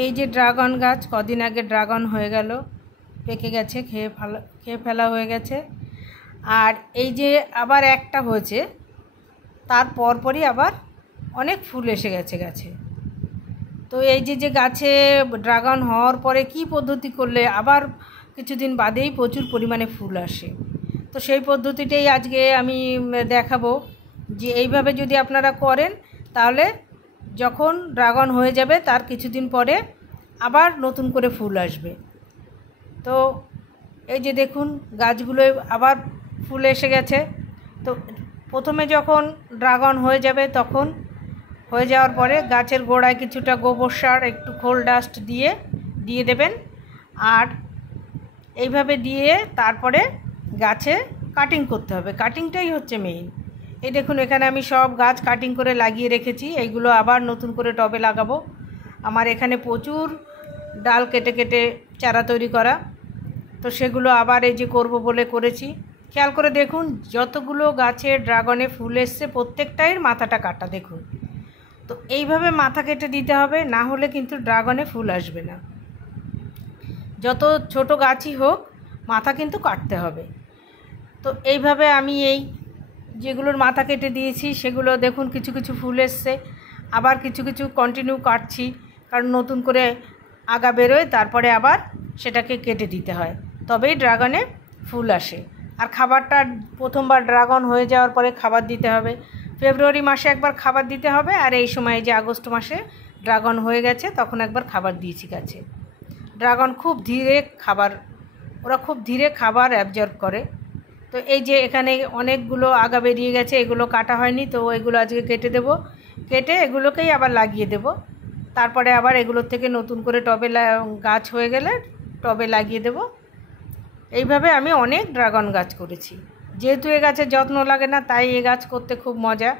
এই যে ড্রাগন গাছ, কদিন আগে ড্রাগন হয়ে গেল, পেকে গেছে, খেয়ে ফেলা হয়ে গেছে। আর এই যে আবার একটা হয়েছে, তার পরপরই আবার অনেক ফুল এসে গেছে গাছে। তো এই যে গাছে ড্রাগন হওয়ার পরে কি পদ্ধতি করলে আবার কিছুদিন বাদেই প্রচুর পরিমাণে ফুল আসে, তো সেই পদ্ধতিটাই আজকে আমি দেখাবো যে এইভাবে যদি আপনারা করেন তাহলে যখন ড্রাগন হয়ে যাবে তার কিছুদিন পরে আবার নতুন করে ফুল আসবে। তো এই যে দেখুন গাছগুলোয় আবার ফুল এসে গেছে। তো প্রথমে যখন ড্রাগন হয়ে যাবে তখন হয়ে যাওয়ার পরে গাছের গোড়ায় কিছুটা গোবর সার, একটু খোল ডাস্ট দিয়ে দেবেন। আর এইভাবে দিয়ে তারপরে গাছে কাটিং করতে হবে, কাটিংটাই হচ্ছে মেইন। এই দেখুন এখানে আমি সব গাছ কাটিং করে লাগিয়ে রেখেছি, এইগুলো আবার নতুন করে টবে লাগাবো। আমার এখানে প্রচুর ডাল কেটে কেটে চারা তৈরি করা, তো সেগুলো আবার এই যে করব বলে করেছি। খেয়াল করে দেখুন যতগুলো গাছে ড্রাগনে ফুল এসছে প্রত্যেকটাই মাথাটা কাটা, দেখুন। তো এইভাবে মাথা কেটে দিতে হবে, না হলে কিন্তু ড্রাগনে ফুল আসবে না। যত ছোট গাছই হোক মাথা কিন্তু কাটতে হবে। তো এইভাবে আমি এই যেগুলোর মাথা কেটে দিয়েছি সেগুলো দেখুন কিছু কিছু ফুল এসছে, আবার কিছু কিছু কন্টিনিউ কাটছি, কারণ নতুন করে আগা বেরোয়, তারপরে আবার সেটাকে কেটে দিতে হয়, তবেই ড্রাগনে ফুল আসে। আর খাবারটা প্রথমবার ড্রাগন হয়ে যাওয়ার পরে খাবার দিতে হবে। ফেব্রুয়ারি মাসে একবার খাবার দিতে হবে, আর এই সময় যে আগস্ট মাসে ড্রাগন হয়ে গেছে তখন একবার খাবার দিয়েছি গাছে। ড্রাগন খুব ধীরে খুব ধীরে খাবার অ্যাবজর্ব করে। তো এই যে এখানে অনেকগুলো আগা বেরিয়ে গেছে, এগুলো কাটা হয়নি, তো এগুলো আজকে কেটে দেব, কেটে এগুলোকেই আবার লাগিয়ে দেব। তারপরে আবার এগুলোর থেকে নতুন করে টবে গাছ হয়ে গেলে টবে লাগিয়ে দেব। এইভাবে আমি অনেক ড্রাগন গাছ করেছি। যেহেতু এ গাছের যত্ন লাগে না, তাই এ গাছ করতে খুব মজা,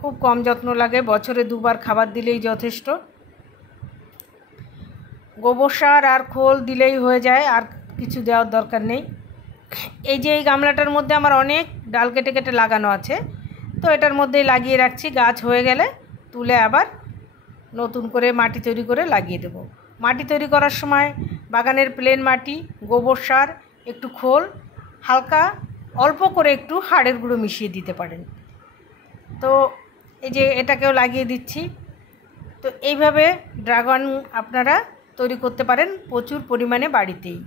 খুব কম যত্ন লাগে, বছরে দুবার খাবার দিলেই যথেষ্ট। গোবর সার আর খোল দিলেই হয়ে যায়, আর কিছু দেওয়ার দরকার নেই। এই যে এই গামলাটার মধ্যে আমার অনেক ডাল কেটে কেটে লাগানো আছে, তো এটার মধ্যেই লাগিয়ে রাখছি। গাছ হয়ে গেলে তুলে আবার নতুন করে মাটি তৈরি করে লাগিয়ে দেব। মাটি তৈরি করার সময় বাগানের প্লেন মাটি, গোবর সার, একটু খোল, হালকা অল্প করে একটু হাড়ের গুঁড়ো মিশিয়ে দিতে পারেন। তো এই যে এটাকেও লাগিয়ে দিচ্ছি। তো এইভাবে ড্রাগন আপনারা তৈরি করতে পারেন প্রচুর পরিমাণে বাড়িতেই।